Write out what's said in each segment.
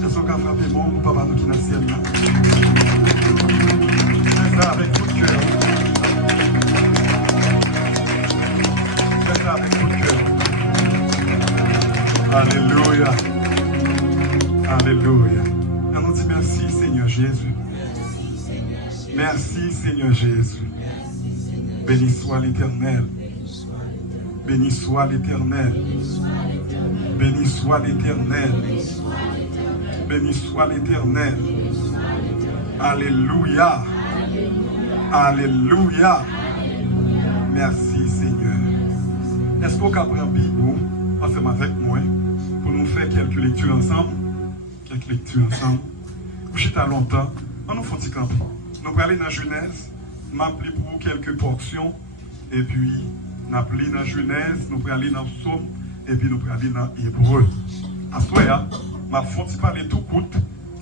C'est ce qu'a frappé mon papa nous qui dans le ciel là. Fais ça avec tout le cœur. Fais ça avec tout le cœur. Alléluia. Alléluia. On nous dit merci Seigneur Jésus. Merci Seigneur Jésus. Béni soit l'Éternel. Béni soit l'Éternel. Béni soit l'Éternel. Béni soit l'Éternel. Alléluia. Alléluia. Merci Seigneur. Est-ce qu'on peut prendre Bible ensemble avec moi pour nous faire quelques lectures ensemble? Quelques lectures ensemble. Vous êtes à longtemps. On nous faut y camper. Nous allons aller dans Genèse. M'appeler pour quelques portions. Et puis, nous allons aller dans Genèse. Nous allons aller dans Psaume. Et puis, nous allons aller dans Hébreu. À ce moment-là, ma fonte parler tout court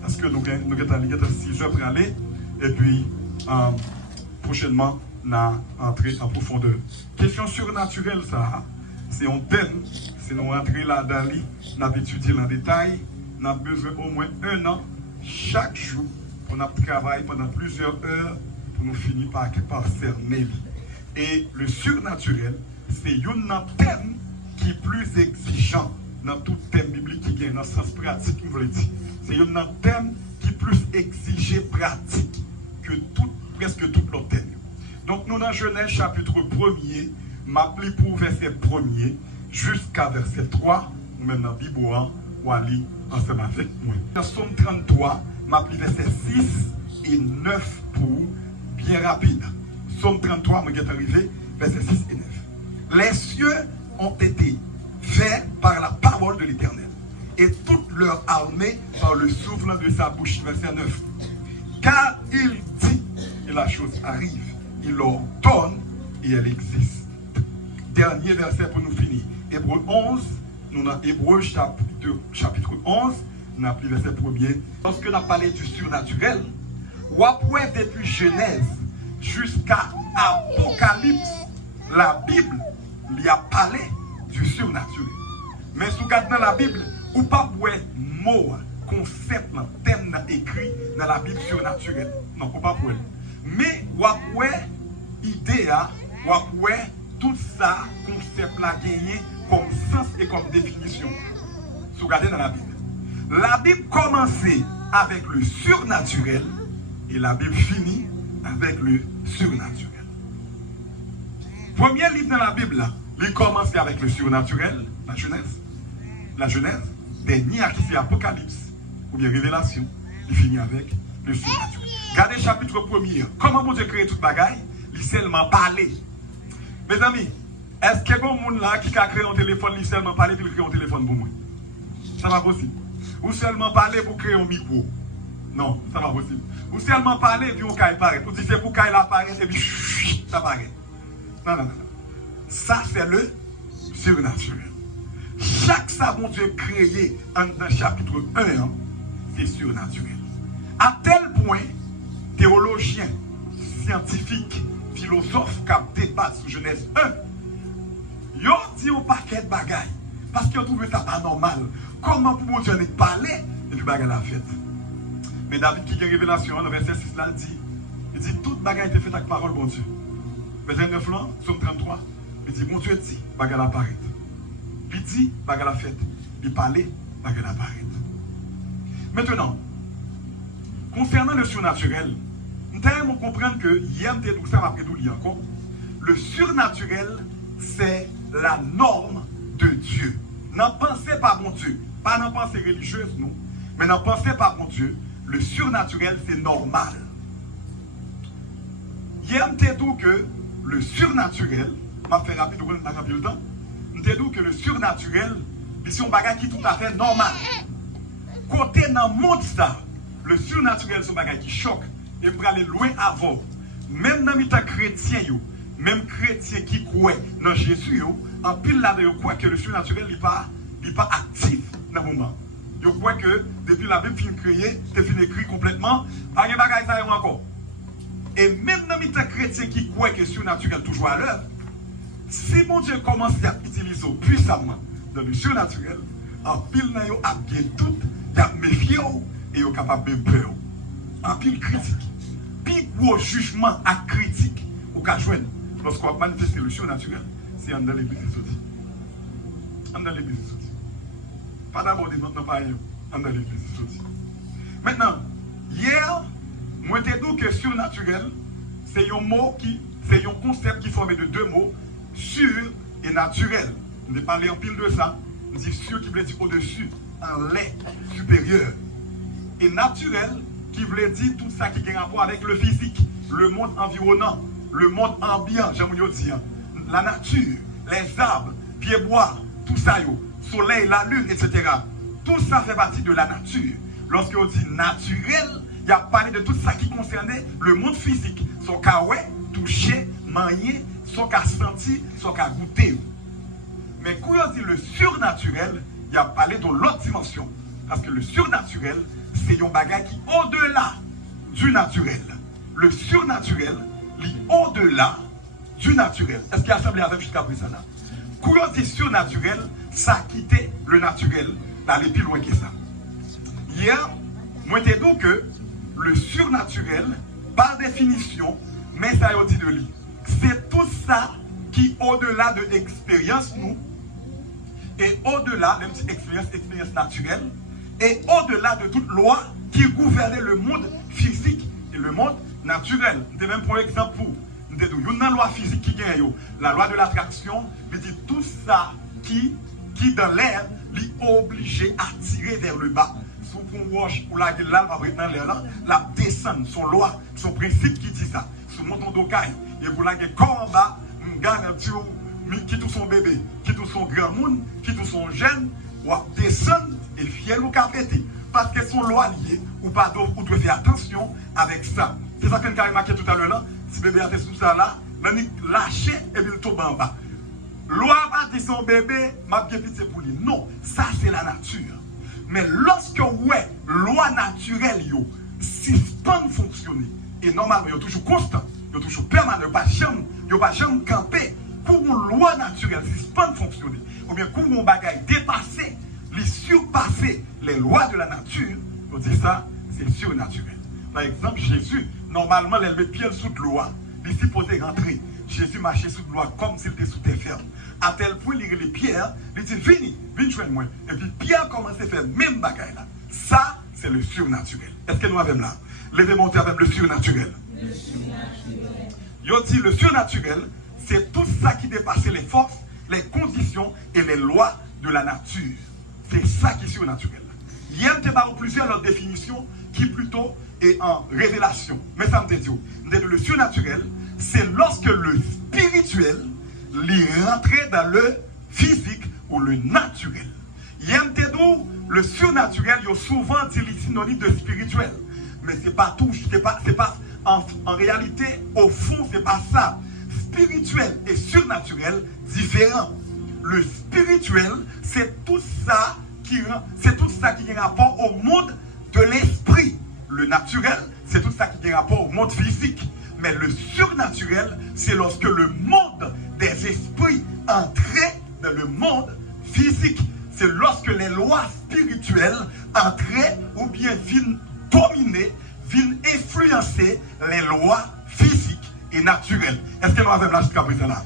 parce que nous allons aller 6 heures pour aller et puis prochainement nous allons entrer en profondeur. Question surnaturelle, ça c'est un thème, c'est nous entrer là-dedans, nous allons étudier en détail, nous avons besoin au moins 1 an chaque jour pour nous travailler pendant plusieurs heures pour nous finir par cerner. Et le surnaturel, c'est un thème qui est plus exigeant dans tout thème biblique qui est dans le sens pratique, c'est un thème qui est plus exigé pratique que presque tout l'autre thème. Donc nous dans Genèse chapitre 1er, m'appelé pour verset 1er jusqu'à verset 3, ou même dans la Bible, ou aller ensemble avec moi. Dans Psaume 33, m'appelé verset 6 et 9 pour bien rapide. Psaume 33, je vais arrivé, verset 6 et 9. Les cieux ont été faits par la parole de l'Éternel, et toute leur armée par le souffle de sa bouche. Verset 9. Car il dit, et la chose arrive, il ordonne, et elle existe. Dernier verset pour nous finir. Hébreu 11, nous avons Hébreu chapitre 11, nous avons verset 1er. Lorsque nous avons parlé du surnaturel, ou après depuis Genèse jusqu'à Apocalypse, la Bible lui a parlé du surnaturel. Mais si vous regardez dans la Bible, ou pas pour mot, concept, thème écrit dans la Bible surnaturelle. Non, ou pas pour mais ou après idée, ou après tout ça, concept là gagné comme sens et comme définition. Si vous regardez dans la Bible commençait avec le surnaturel et la Bible finit avec le surnaturel. Premier livre dans la Bible là, il commence avec le surnaturel, la Genèse, dernier qui c'est Apocalypse, ou bien Révélation, il finit avec le surnaturel. Regardez chapitre 1er, comment bon Dieu crée toute bagaille, il seulement parler. Mes amis, est-ce que bon monde là qui a créé un téléphone, il seulement parler puis il crée un téléphone pour moi? Ça va possible. Ou seulement parler pour créer un micro? Non, ça va possible. Ou seulement parler puis on caille apparaît. Ou dire c'est pour qu'il apparaisse et puis ça apparaît. Non, non, non. Ça, c'est le surnaturel. Chaque savon Dieu créé dans le chapitre 1, c'est surnaturel. À tel point, théologiens, scientifiques, philosophes qui débattent sur Genèse 1, ils ont dit un paquet de bagailles. Parce qu'ils ont trouvé ça pas normal. Comment pour mon Dieu ne parler et puis bagaille la fête. Mais David qui a révélation, dans verset 6 là, il dit toute bagaille était faite avec parole, bon Dieu. Verset 9 là, Psaume 33. Il dit, mon Dieu dit, bagarre apparaît. Il dit, bagarre la fête. Il parlait, bagarre apparaît. Maintenant, concernant le surnaturel, nous devons comprendre que, hier, nous savons après tout encore, le surnaturel, c'est la norme de Dieu. N'en pensez pas, mon Dieu, pas n'en pensée religieuse, non, mais n'en pensez pas, mon Dieu, le surnaturel, c'est normal. Hier, nous avons dit que le surnaturel, je vais faire rapide, on n'a pas le temps. Nous disons que le surnaturel, c'est un bagage qui est tout à fait normal. Côté dans le monde, ça, le surnaturel, c'est un bagage qui choque. Et pour aller loin avant, même dans les chrétiens, même chrétien qui croit dans Jésus, en pile là, ils croient que le surnaturel n'est pas actif dans le moment. Ils croient que depuis la Bible fin créée, c'est fin écrit complètement, pas de bagaille ça encore. Et même dans les chrétiens qui croient que le surnaturel toujours à l'œuvre, si mon Dieu commence à utiliser puissamment dans le surnaturel, en pile là, ils a bien tout, ils a méfié et ils sont capables de peur. En pile critique. Puis gros jugement à critique au cas joindre lorsqu'on va manifester le surnaturel, c'est dans l'église aussi. Dans l'église aussi. Pas d'abord des maintenant pas ailleurs. Dans l'église aussi. Maintenant, hier, moi j'ai dit que surnaturel, c'est un mot c'est un concept qui est formé de deux mots, sur et naturel. On a parlé en pile de ça. On dit sur qui veut dire au-dessus, en lait supérieur. Et naturel qui voulait dire tout ça qui a rapport avec le physique, le monde environnant, le monde ambiant, j'aime bien dire, la nature, les arbres, pieds bois, tout ça, soleil, la lune, etc. Tout ça fait partie de la nature. Lorsqu'on dit naturel, il y a parlé de tout ça qui concernait le monde physique. Son cas toucher, manier, son cas senti, son cas goûter. Mais quand on dit le surnaturel, il y a parlé de l'autre dimension. Parce que le surnaturel, c'est un bagage qui est au-delà du naturel. Le surnaturel, est au-delà du naturel. Est-ce qu'il y a semblé avec jusqu'à présent là? Quand on dit surnaturel, ça a quitté le naturel, d'aller plus loin que ça. Hier, moi j'ai dit que le surnaturel, par définition, mais ça a dit de lui. C'est tout ça qui est au-delà de l'expérience, nous, et au-delà, même si expérience naturelle, et au-delà de toute loi qui gouvernait le monde physique et le monde naturel. C'est même pour exemple, il y a une loi physique qui gagne, la loi de l'attraction, il dit tout ça qui dans l'air, est obligé à tirer vers le bas. Son pont roche ou la gueule là, dans l'air là, la descend, son loi, son principe qui dit ça. Son montant d'ocaille, et pour la gueule corps en bas, qui tout son bébé, qui tout son grand monde, qui tout son jeune, ou descendre et fier ou capéter. Parce que son loi liée, ou pas d'autre, ou doit faire attention avec ça. C'est ça que nous avons marqué tout à l'heure là. Si bébé a fait tout ça là, nous lâcher et puis il tombe en bas. Loi pas dit son bébé, m'a bien pitié pour lui. Non, ça c'est la nature. Mais lorsque ouais, loi naturelle yo, suspend fonctionner, et normalement il est toujours constant, il est toujours permanent, il n'est pas jamais campé. Pour une loi naturelle suspend fonctionner, ou bien pour un bagage dépasser, surpasser les lois de la nature, on dit ça, c'est surnaturel. Par exemple, Jésus, normalement, il met pied sous de loi, il est supposé rentrer. Jésus marchait sous de loi comme s'il était sous terre ferme. À tel point, il a les pierres, il dit, viens joindre moi. Et puis Pierre commence à faire même bagaille là. Ça, c'est le surnaturel. Est-ce que nous avons là? Levez monter avec le surnaturel. Le surnaturel. Yo dit le surnaturel, c'est tout ça qui dépasse les forces, les conditions et les lois de la nature. C'est ça qui est surnaturel. Il y a plusieurs autres définitions qui plutôt est en révélation. Mais ça me dit, le surnaturel, c'est lorsque le spirituel rentre dans le physique ou le naturel. Il y a le surnaturel, il y a souvent dit synonyme de spirituel. Mais ce n'est pas tout, en réalité, au fond, ce n'est pas ça. Spirituel et surnaturel, différents. Le spirituel, c'est tout ça qui a rapport au monde de l'esprit. Le naturel, c'est tout ça qui a rapport au monde physique. Mais le surnaturel, c'est lorsque le monde des esprits entrait dans le monde physique. C'est lorsque les lois spirituelles entraient ou bien viennent dominer, viennent influencer les lois physiques et naturelles. Est-ce que nous avons là jusqu'à présent là?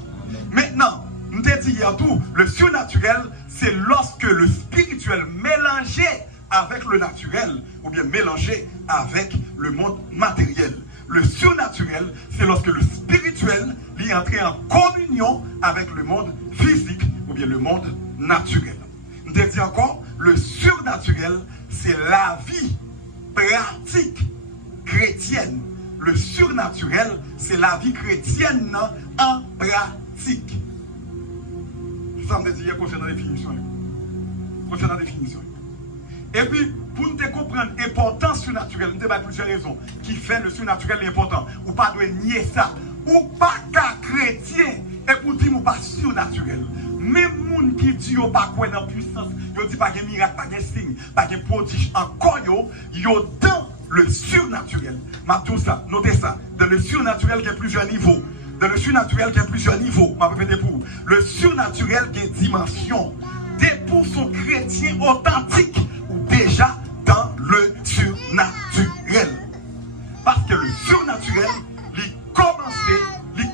Maintenant, nous avons dit hier tout, le surnaturel, c'est lorsque le spirituel mélangé avec le naturel, ou bien mélangé avec le monde matériel. Le surnaturel, c'est lorsque le spirituel est entré en communion avec le monde physique, ou bien le monde naturel. Nous avons dit encore, le surnaturel, c'est la vie pratique chrétienne. Le surnaturel, c'est la vie chrétienne en pratique. Ça me dit concernant la définition. Concernant la définition. Et puis, pour nous comprendre l'importance surnaturelle, nous avons plusieurs raisons qui fait le surnaturel important. Ou pas de nier ça. ou pas qu'à chrétien, et pour dire ou pas surnaturel. Même moun qui dit ou pas quoi dans puissance, yo dit pas de miracle, pas de signe, pas de prodige, encore yo dans le surnaturel. Ma tout ça, notez ça. Dans le surnaturel, il y a plusieurs niveaux. Dans le surnaturel, il y a plusieurs niveaux. Je vais répéter pour vous. Le surnaturel, il y a une dimension. Dès pour son chrétien authentique ou déjà dans le surnaturel. Parce que le surnaturel, il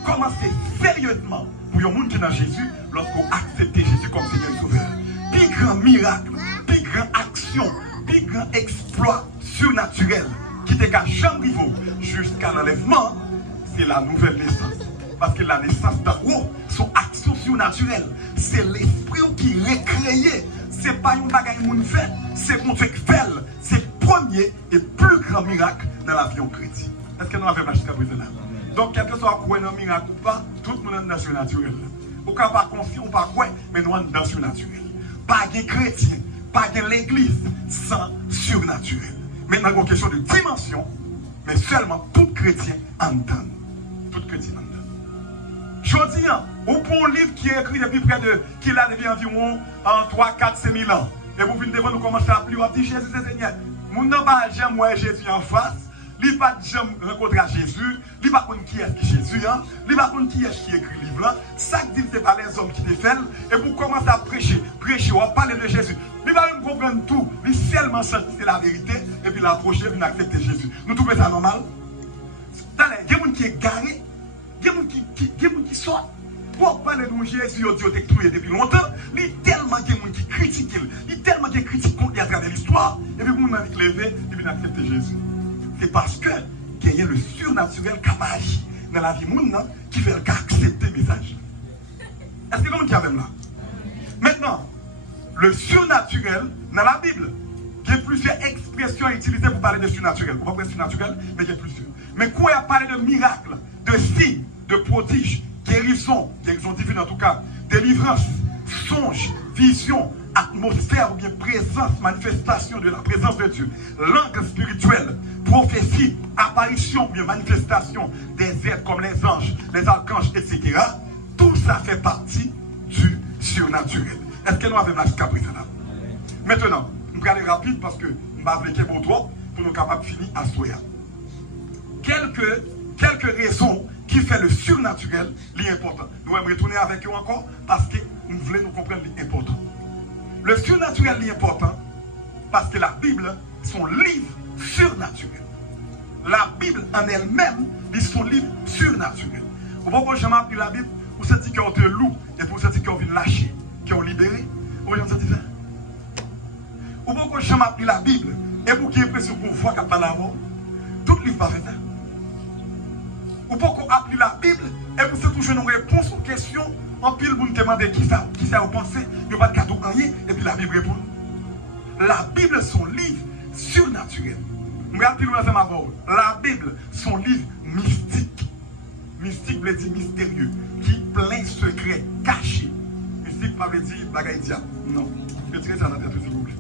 commence sérieusement pour les gens qui sont dans Jésus lorsqu'on accepte Jésus comme Seigneur et Sauveur. Plus grand miracle, plus grand action, plus grand exploit surnaturel qui était qu'à jamais jusqu'à l'enlèvement, c'est la nouvelle naissance. Parce que la naissance d'en haut, son action surnaturelle, c'est l'esprit qui recréé. Ce n'est pas un bagage qui fait, c'est mon Dieu qui fait. C'est le premier et plus grand miracle dans la vie chrétienne. Est-ce que nous avons jusqu'à présent? Donc, quel que soit quoi un miracle ou pas, tout le monde est dans le surnaturel. Au cas pas confiant ou pas quoi, mais nous sommes dans le surnaturel. Pas de chrétien, pas de l'église sans surnaturel. Maintenant, il y a une question de dimension, mais seulement tout chrétien entend. Tout chrétien entend. Je dis, ou pour un livre qui est écrit depuis près de, qui a depuis environ 3, 4, 5 000 ans. Et vous venez devant nous commencer à appeler, vous dites Jésus, c'est Seigneur. Mon nom n'a jamais moi Jésus en face. Il n'a pas jamais rencontré Jésus. Il n'a pas connu qui est Jésus. Il n'a pas connu qui est qui écrit le livre. Ça dit que ce n'est pas les hommes qui te font. Et vous commencez à prêcher, on va parler de Jésus. Il va même comprendre tout. Il seulement sent que c'est la vérité. Et puis l'approcher, il accepter Jésus. Nous trouvons ça normal? Il y a des gens qui sont garés. Il y a des gens qui sortent. Pour parler de Jésus, il a été depuis longtemps. Il y a tellement de gens qui critiquent. Il y a tellement de critiques contre à travers l'histoire. Et puis vous m'avez levé et puis accepter Jésus. C'est parce que il y a le surnaturel qui agit dans la vie monde qui fait accepter le message. Est-ce que vous avez là? Maintenant, le surnaturel dans la Bible, il y a plusieurs expressions utilisées pour parler de surnaturel. Pour parler de surnaturel, mais il y a plusieurs. Mais quand il y a parlé de miracles, de signes, de prodiges, guérison divine en tout cas, délivrance, songe, vision, atmosphère ou bien présence, manifestation de la présence de Dieu, langue spirituelle, prophétie, apparition ou bien manifestation des êtres comme les anges, les archanges, etc. Tout ça fait partie du surnaturel. Est-ce que nous avons la jusqu'à présent? Maintenant, nous allons aller rapide parce que nous allons avec trop pour nous capables de finir à soya. Quelques raisons qui fait le surnaturel l'important. Nous allons retourner avec eux encore parce que nous voulons nous comprendre l'important. Le surnaturel l'important parce que la Bible, son livre surnaturel. La Bible en elle-même, est son livre surnaturel. Vous voyez que j'ai appris la Bible, vous sentez qu'on te loue et vous sentez qu'on vient lâcher, qu'on libéré. Vous voyez ça différent. Vous voyez que j'ai appris la Bible et vous qui avez l'impression qu'on voit qu'à pas l'avant, tout le livre pas fait ça. Ou pourquoi appeler la Bible et vous avez toujours une réponse aux questions en pile vous nous demandez qui ça vous pensez, il n'y a pas de cadeau rien et puis la Bible répond. La Bible son livre surnaturel. La Bible son livre mystique. Mystique veut dire mystérieux, qui plein secret, caché. Mystique pas veut dire bagaille diable. Non, retirez ça dans la tête s'il vous plaît.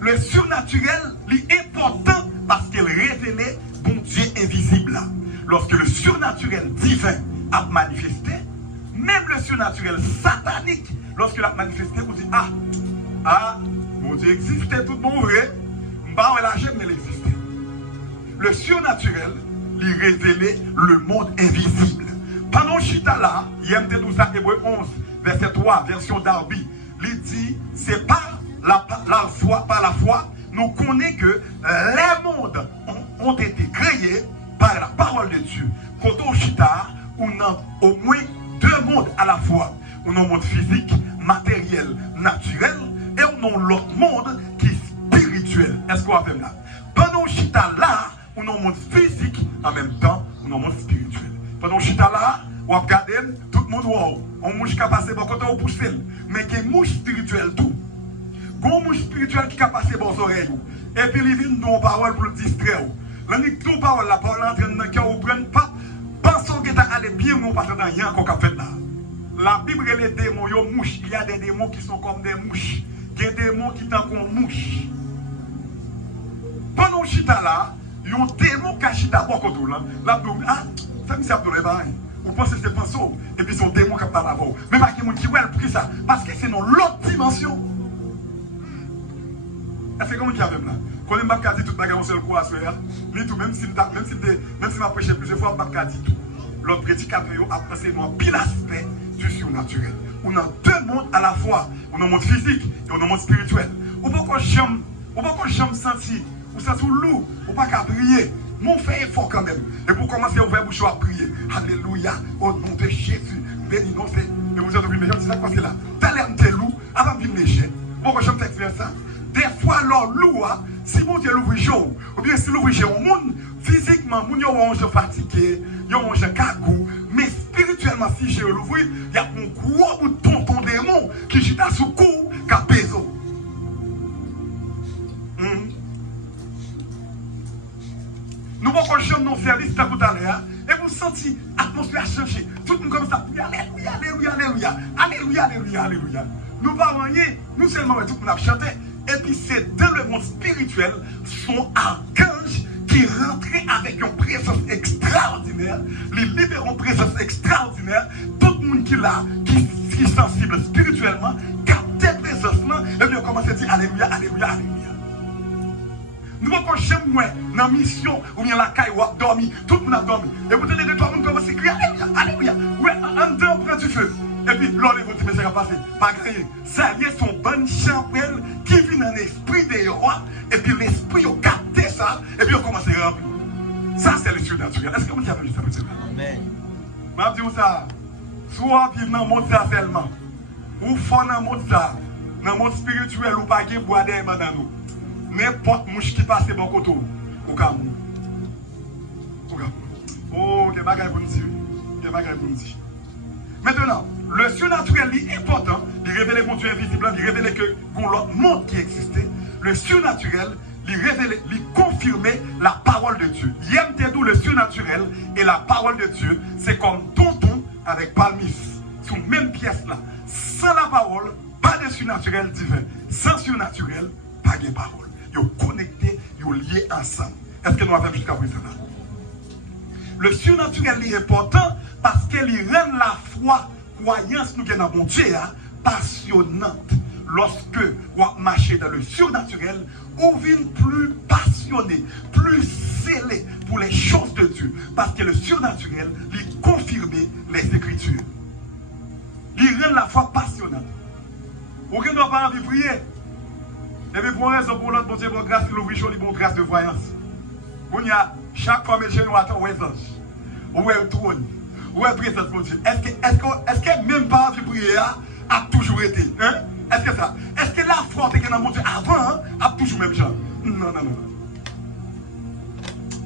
Le surnaturel est important parce qu'il révèle bon Dieu invisible. Lorsque le surnaturel divin a manifesté, même le surnaturel satanique, lorsqu'il a manifesté, vous dites, mon Dieu existait, tout bon vrai, mais il existait. Le surnaturel, il révélait le monde invisible. Pendant Chita là, IMT 12 Hébreu 11, verset 3, version Darby, il dit, c'est par la foi, nous connaissons que les mondes ont été créés par la parole de Dieu. Quand on chita, on a au moins deux mondes à la fois. On a un monde physique, matériel, naturel, et on a l'autre monde qui est spirituel. Est-ce qu'on va faire là? Pendant on chita là, on a un monde physique, en même temps, on a un monde spirituel. Pendant on chita là, on va regarder, tout le monde, wow, on mouche qui a passé bon côté au pouce, mais qui est mouche spirituel tout. Gon mouche spirituel qui a passé bon oreilles. Et puis il vient nos paroles pour le distraire. L'année que parole, la parole entre dans le cœur, vous prenez pas, pensons que tu allé bien, mais on passe dans rien qu'on a fait là. La Bible, les démons, ils mouches. Il y a des démons qui sont comme des mouches. Il y a des démons qui sont comme mouches. Pendant chita là, il y a un démon qui a chita pour côté là. Là, ça me sert de l'épargne. Vous pensez que c'est pas ça, et puis son démon qui parle avant. Mais pas quelqu'un qui voit pour ça, parce que c'est dans l'autre dimension. Est-ce que comment il y a même là? Quand il m'a dit tout, je seul coup à se faire. Même si m'a prêché plusieurs fois, je m'a dit tout. L'autre prédicateur a passé dans pile aspect du surnaturel. On a deux mondes à la fois. On a un monde physique et on a un monde spirituel. On peut pas jamais sentir, ou sentir lourd, ou pas qu'à prier. Mon fait effort quand même. Et pour commencer à ouvrir bouche à prier. Alléluia, au nom de Jésus. Béni non c'est. Et vous êtes oublié, mais c'est ça quoi c'est là. T'as l'air de loup, avant de venir léger. Pourquoi je me t'explique ça? Des fois, alors, loup, si mon Dieu l'ouvre jour, ou bien si l'ouvre jour, monde physiquement, mon Dieu est fatigué, il est un cagou, mais spirituellement, si j'ai l'ouvre, il y a un gros bout de tonton démon qui gîte à sous cou, qui a besoin. Nous voyons que nos services tout à l'heure, et vous sentez l'atmosphère changer. Tout le monde comme ça, alléluia, alléluia, alléluia, alléluia, alléluia, alléluia. Nous ne parlons rien, nous seulement tout le monde a chanté. Et puis c'est dans le monde spirituel, son archange qui rentrait avec une présence extraordinaire, les libérants présence extraordinaire, tout le monde qui l'a, qui est sensible spirituellement, capte présence là, et puis on commence à dire alléluia, alléluia, alléluia. Nous ne pouvons pas jamais dans la mission ou bien la caille ou à dormir, tout le monde a dormi. Et vous tenez de toi, vous commencez à crier alléluia, alléluia, ouais, en dedans, près du feu. Et puis, l'on est venu, mais ça va passer. Pas grave. Ça y est, son bonne chapelle qui vient dans l'esprit des rois. Et puis, l'esprit a capté ça. Et puis, on commence à remplir. Ça, c'est le surnaturel. Est-ce que vous avez vu ça? Amen. Je dis ça. Soit vivre dans le monde ça seulement. Ou fort dans le monde ça. Dans le monde spirituel, ou pas de bois d'air dans nous. N'importe mouche qui passe bon côté. Au cas où. Oh, il y a des bagages pour nous dire. Il y a des bagages pour nous dire. Maintenant, le surnaturel est important, il révèle mon Dieu invisible, il révèle que l'autre monde qui existait. Le surnaturel, il révèle, il confirmait la parole de Dieu. Yemtedou, le surnaturel et la parole de Dieu, c'est comme tonton avec palmis, sous même pièce là. Sans la parole, pas de surnaturel divin. Sans surnaturel, pas de parole. Ils sont connectés, ils sont liés ensemble. Est-ce que nous avons fait jusqu'à présent là? Le surnaturel est important parce qu'il rend la foi, croyance nous dans mon Dieu passionnante. Lorsque vous marchez dans le surnaturel, vous devenez plus passionné, plus zélé pour les choses de Dieu. Parce que le surnaturel lui confirme les Écritures. Il rend la foi passionnante. Vous ne doit pas envie de prier. Et puis pour raison pour l'autre, bon Dieu, bon grâce, il ouvre jolie, bon grâce de voyance. On y a chaque fois que je nous attends, où est l'ange, où est le trône, où est la présence de Dieu. Est-ce que même pas envie de prier a toujours été? Hein? Est-ce que ça? Est-ce que la foi que dans mon Dieu avant a toujours même genre? Non.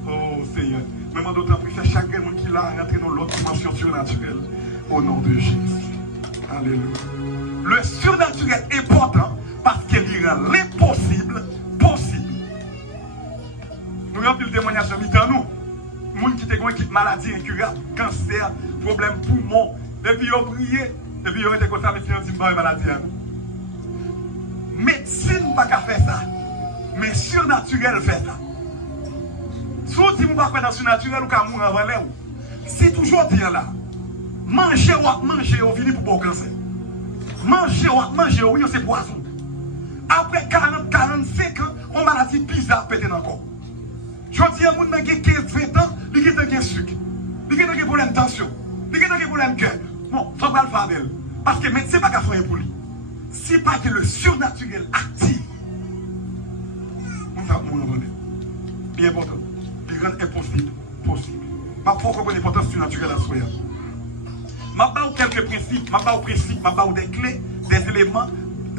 Oh Seigneur, même d'autant plus fait chaque monde qui l'a rentré dans l'autre dimension surnaturelle. Au nom de Jésus. Alléluia. Le surnaturel est important parce qu'il rend l'impossible possible. Nous avons le témoignage dans nous. Les gens qui ont une maladie incurable, cancer, problème poumon, et puis ils ont prié, et puis ils ont été comme ça, mais ils ont dit que maladie. Médecine n'a pas faire ça, mais surnaturel fait ça. Si vous ne pouvez pas dans surnaturel, vous pouvez mourir avant l'air. Si toujours dire là, manger ou manger, vous finissez pour bon cancer. Manger ou manger, oui, c'est poison. Après 40-45 ans, on maladie bizarre pété dans le corps. Je dis à un monde qui a 15-20 ans, il a des sucre, il a des problèmes de tension, il a des problèmes de cœur. Bon, il faut pas le faire d'elle. Parce que ce n'est pas qu'à faire pour lui. Si pas que le surnaturel active, on va mourir. Bien important. Il rend impossible possible. Je ne sais pas comprendre l'importance surnaturelle à soi. Je vais vous quelques principes, je vais vous des clés, des éléments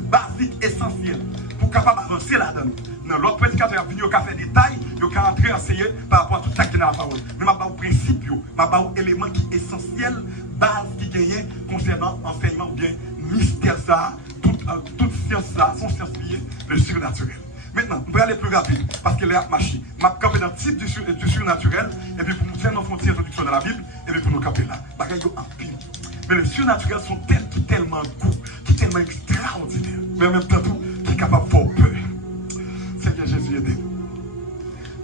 basiques, essentiels, pour capable avancer là-dedans. Dans l'autre prédicateur qui a venu au café détail, il a entré enseigner par rapport à tout ça qui est dans la parole. Mais je vais vous principes, je vais vous éléments qui sont essentiels, bases qui gagnent concernant l'enseignement ou bien mystère ça, toute science ça, sont sciences liées, le surnaturel. Maintenant, on va aller plus rapide, parce que là, marché. Je vais camper dans le type du surnaturel, et puis pour nous faire nos frontières introduction dans la Bible, et puis pour nous camper là. Bagaille en pile. Mais les surnaturels sont tellement courts, qui tellement extraordinaires, mais en même temps qui sont capables de faire peur. Seigneur Jésus aide.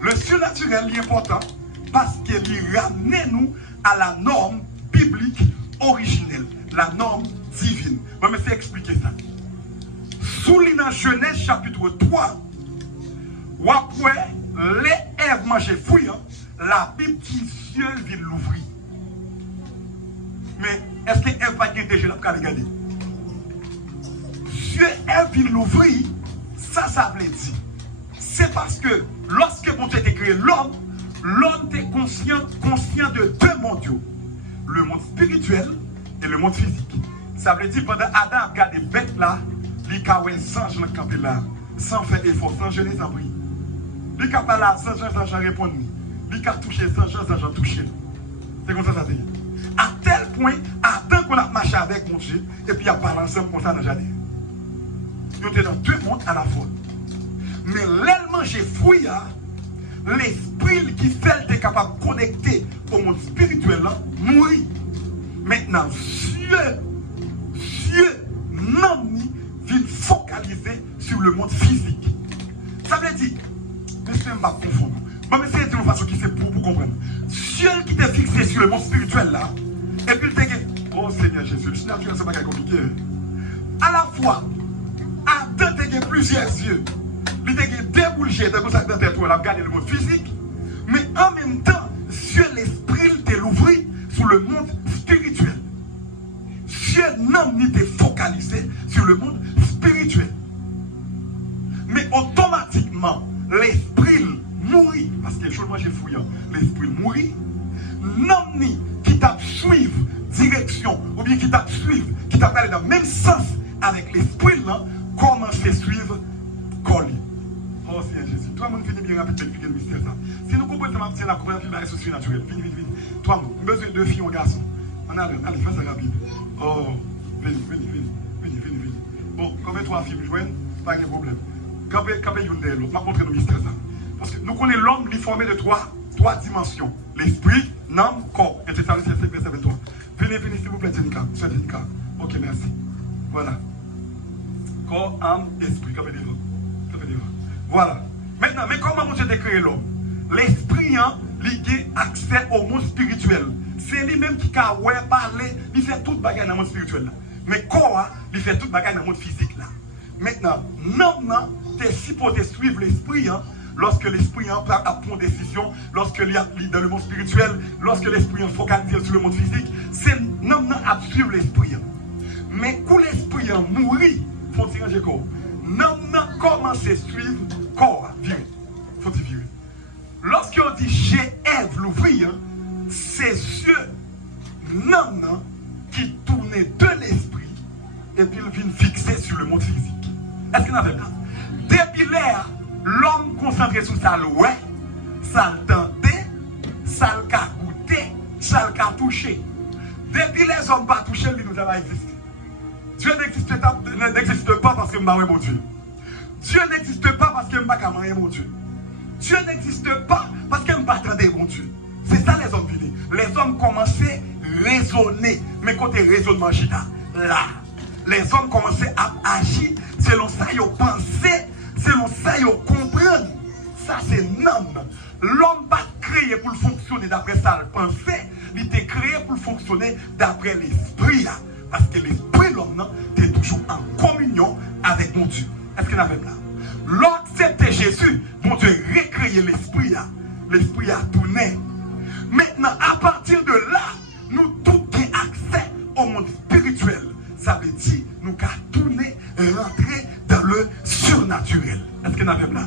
Le surnaturel est important parce qu'il ramène nous à la norme biblique originelle, la norme divine. Je vais expliquer ça. Sous dans Genèse chapitre 3, ou après les Ève manger fruit, la Bible dit Dieu vient l'ouvrir. Mais est-ce que Ève va gagner déjà la regarder? Dieu Ève vient l'ouvrir, ça veut dire. C'est parce que lorsque bon Dieu a créé l'homme, l'homme était conscient de deux mondes, le monde spirituel et le monde physique. Ça veut dire pendant Adam a regardé bête là, il a sans je camper là, sans faire effort, sans jeûner, sans prier. Il a pas là, sans Jean répondre. Il a touché, sans Jean touché. C'est comme ça ça dit. À tel point, Adam qu'on a marché avec mon Dieu, et puis il a parlé ensemble comme ça dans le jardin. Ils étaient dans deux mondes à la fois. Mais l'ellement j'ai fouillé, l'esprit qui fait être capable de connecter au monde spirituel, mourit. Maintenant, Dieu non vient focaliser sur le monde physique. Ça veut dire, je ne vais pas confondre. Je vais essayer de dire une façon qui c'est pour comprendre. Dieu qui t'est fixé sur le monde spirituel là, et puis il t'a dit, oh Seigneur Jésus, le naturel c'est pas compliqué. À la fois, Adam t'a plusieurs yeux. Il t'a déboulgé dans sa tête, il a regardé le monde physique, mais en même temps, Dieu l'esprit t'a l'ouvert sur le monde spirituel. Dieu n'a été focalisé sur le monde spirituel. Mais automatiquement, l'esprit mourit, parce que je mange fouillant, l'esprit mourit. Non ni qui t'a suivre direction, ou bien qui t'a suivre, qui t'a allé dans le même sens avec l'esprit là, commence à suivre Coli. Oh Seigneur Jésus, toi, mon fini bien rapide d'expliquer le mystère ça. Si nous comprenons ma petite la compréhension de la ressource naturelle, vite. Toi, besoin de filles ou garçons. Allez, fais ça rapide. Oh, venez. Bon, combien trois filles joignent, pas de problème. Quand une de l'autre, je vais montrer le mystère ça. Parce que nous connaissons l'homme, il est formé de trois dimensions. L'esprit, l'âme, corps. Et c'est ça, c'est verset 23. Venez, s'il vous plaît, Jenica. Sois Jenica. Ok, merci. Voilà. Corps, âme, esprit. Voilà. Maintenant, mais comment Dieu a créé l'homme? L'esprit, il a accès au monde spirituel. C'est lui-même qui a parlé, il fait toute bagarre dans le monde spirituel. Là. Mais corps, il fait toute bagarre dans le monde physique. Là. Maintenant, non, tu es supposé suivre l'esprit. Lorsque l'esprit prend une décision, lorsque il est dans le monde spirituel, lorsque l'esprit est focalisé sur le monde physique, c'est non à suivre l'esprit. Mais quand l'esprit mourit, il faut tirer corps. Non commence à suivre corps. Virer. Il faut virer. Lorsqu'on dit j'ai Ève l'ouvrir, c'est Dieu non qui tournait de l'esprit et puis il vient fixer sur le monde physique. Est-ce qu'il y en avait pas? Depuis l'air, l'homme concentré sur sa loi, ça le tentait, ça le goûté, ça le touché. Depuis les hommes pas touché, lui nous a existé. Dieu n'existe pas parce que je ne mon Dieu. Dieu n'existe pas parce que je ne pas mon Dieu. Dieu n'existe pas parce que je ne pas attendre mon Dieu. C'est ça les hommes viennent. Les hommes commençaient à raisonner. Mais côté raisonnement, là, les hommes commençaient à agir selon ça, ils pensaient, selon ça, ils comprennent. Ça, c'est l'homme. L'homme pas créé pour fonctionner d'après ça, le pensée. Il était créé pour fonctionner d'après l'esprit. Parce que l'esprit, l'homme, est toujours en communion avec mon Dieu. Est-ce qu'il y en avait là? L'accepter Jésus, mon Dieu recréé l'esprit. L'esprit a tourné. Maintenant, à partir de là, nous tous avons accès au monde spirituel. Ça veut dire nous avons tourné et rentrer dans le surnaturel. Est-ce qu'il y en avait là?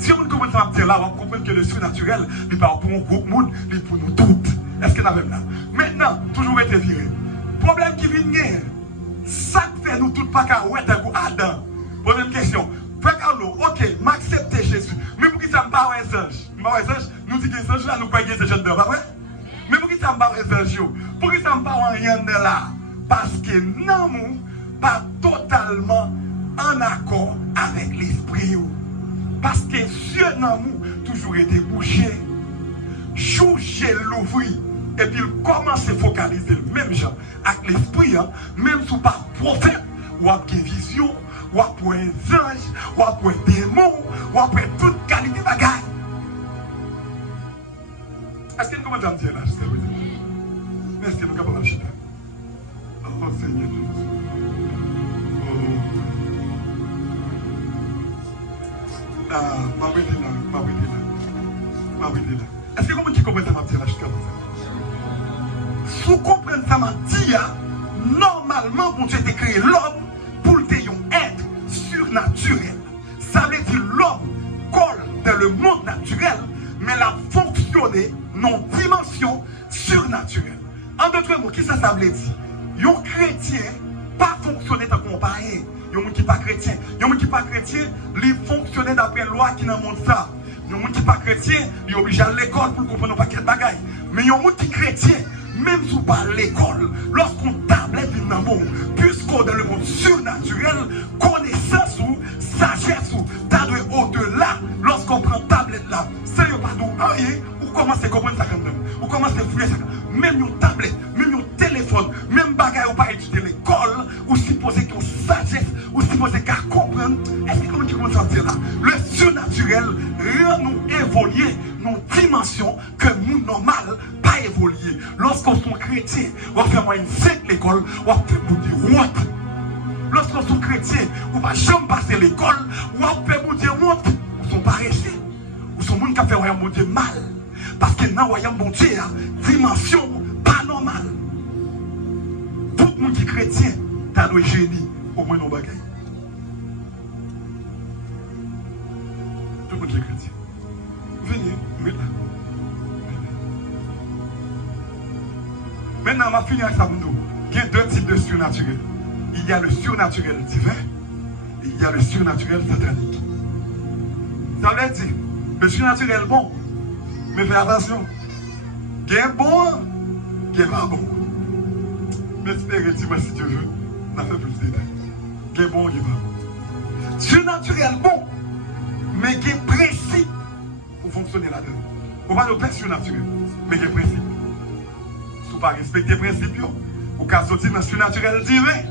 Si on commence à dire là, on va comprendre que le surnaturel, il parle pour un groupe monde, il pour nous toutes. Est-ce qu'il y en avait là? Maintenant, toujours été viré. Problème qui vient, ça fait nous tous pas qu'à ouêtre Adam. Bonne question. Fait Carlo, ok, m'accepter Jésus. Mais pour qui ça me parle un ange? Nous disons que les anges là, nous croyons que c'est jeune de pas vrai? Mais pour qui ça me parle un ange? Pour qui ça me parle rien de là? Parce que non, pas totalement en accord avec l'esprit. Parce que Dieu dans nous toujours été bouché. Jouer l'ouvrir. Et puis il commence à focaliser le même genre avec l'esprit, même si pas prophète, ou après vision, ou après ange, ou après démon, ou après toute qualité de bagaille. Est-ce qu'il y a une comment me dire là? Merci, nous sommes capables de chita. Oh Seigneur Jésus. Oh. Ah, ma oui là, ma oui là. Ma oui là. Est-ce que vous qui comprenez ça m'a dit là jusqu'à présent? Si vous comprenez ça m'a dit, normalement, bon Dieu a créé l'homme pour le être surnaturel. Ça veut dire l'homme colle dans le monde naturel, mais la fonctionner dans une dimension surnaturelle. En d'autres mots, qui ça veut dire? Un chrétien pas fonctionner dans le païen. Il y a un monde qui n'est pas chrétien. Il y a un monde qui n'est pas chrétien, il fonctionne d'après la loi qui est dans le monde ça. Il y a un monde qui n'est pas chrétien, il est obligé à l'école pour comprendre un paquet de bagailles. Mais il y a un monde qui est chrétien, même si vous pas à l'école, lorsqu'on tablette dans le monde, puisqu'on est dans le monde surnaturel, connaissance ou sagesse ou t'as au-delà, lorsqu'on prend tablette là, ça y est pas d'où rien, ou commence à comprendre ça quand même, ou commence à fouiller ça. Même une tablette, même un téléphone, même bagaille ou pas étudier l'école, ou supposer qu'on sagesse, ou supposer qu'à comprendre, est-ce que comment tu commences à dire là? Le surnaturel rend nous évoluer dans une dimension que nous normal pas évoluer. Lorsqu'on est chrétien, on va faire une fête l'école, on va faire vous dire honte. Lorsqu'on est chrétien, on va jamais passer l'école, on va faire vous dire honte. Ou sont paresseux, ou sont gens qui fait mon Dieu mal. Parce que dans le royaume bon Dieu, dimension pas normale. Tout le monde qui est chrétien, t'as le génie, au moins nos bagailles. Tout le monde qui est chrétien. Venez, mettez là. Maintenant, on va finir avec ça. Il y a deux types de surnaturel. Il y a le surnaturel divin et il y a le surnaturel satanique. Ça veut dire, le surnaturel bon, mais fais attention. Il y a bon, il y a pas bon. Mais espérez-moi si Dieu veut, on a fait plus de détails. Il y a bon, il y a pas bon. Surnaturel bon, mais il y a principe pour fonctionner là-dedans. On va pas surnaturel, mais il y a principe. Si vous ne respectez les principes, vous pouvez sortir dans le surnaturel divin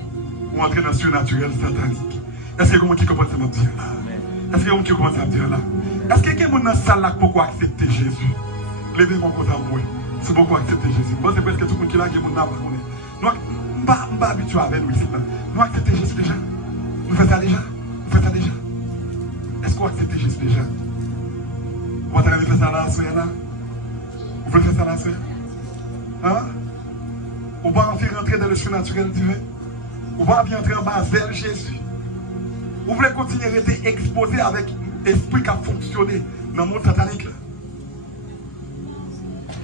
ou entrer dans le surnaturel satanique. Est-ce que vous qui commence à me dire là? Est-ce que vous qui commence à me dire là? Est-ce que quelqu'un dans la salle là pour accepter Jésus? Levez mon côté à moi. C'est beaucoup accepter Jésus. Moi, c'est presque tout le monde qui est là qui est mon âme. Nous ne sommes pas habitués avec nous ici. Nous acceptons Jésus déjà. Nous faisons ça déjà. Nous faisons ça déjà. Est-ce qu'on accepte Jésus déjà? Vous allez faire ça là, soyez là? Vous voulez faire ça là, soyez là? Hein? On va envie rentrer dans le surnaturel divin. On va bien entrer en bas vers Jésus. Vous voulez continuer à être exposé avec l'esprit qui a fonctionné dans le monde satanique là?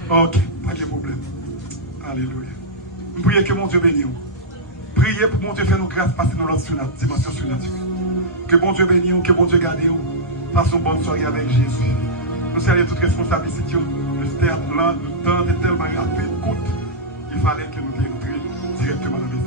Ok, pas de problème. Alléluia. Nous prions que mon Dieu bénisse. Priez pour mon Dieu faire nos grâces passer dans l'autre dimension surnaturelle. Que mon Dieu bénisse, que mon Dieu garde. Passons bonne soirée avec Jésus. Nous saluons toute responsabilité. Le temps est tellement rapide, coûte. Il fallait que nous entrions directement dans les